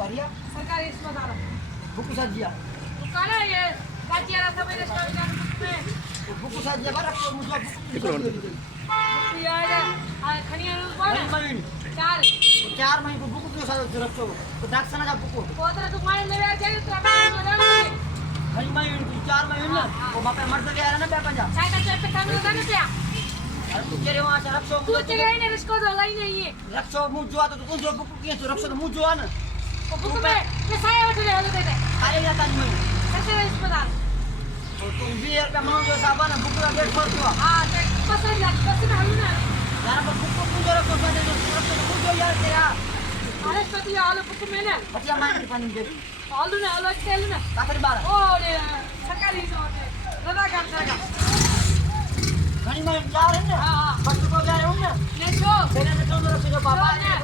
परिया सरकारी अस्पताल बुकु सजिया दुकान है ये बाजिया सब रेस्टोरेंट में बुकु सजिया बार रखो मुझे बुकु यार खनिया कौन चार चार महीने को बुकु क्यों साथ रखो तो डॉक्टर ना बुकु कोतरा तू मार ले यार जाए तो हरी महीने को 4 महीने ना वो बापे मर तो गया ना बे पंजा साइड पे काम लगा ना क्या अरे तू तेरे वहां से रखो तू तेरे ही नहीं रिस्क होगा ही नहीं है रखो मुझे आता तो कौन जो बुकु किए तो रखो तो मुझे आना वो बुक में मैं साया उठ ले होते थे अरे जाता नहीं सरकारी अस्पताल तो तुम भी यार का मांगो साहब ना बुकु का डेट कर दो हां पसंद लग पसंद हम ना यार पर बुकु मुझे रखो तो मुझे यार तेरा अरे पति आलो बुक में ना बच्चा मांग पानी दे आलू ना अलग तेल ना काकर बार ओ रे सरकारी रदा कर देगा घणी में जा रहे हैं ना हां बच्चों को जा रहे हो ना ले छो तेरे ने तो मेरे से जो पापा है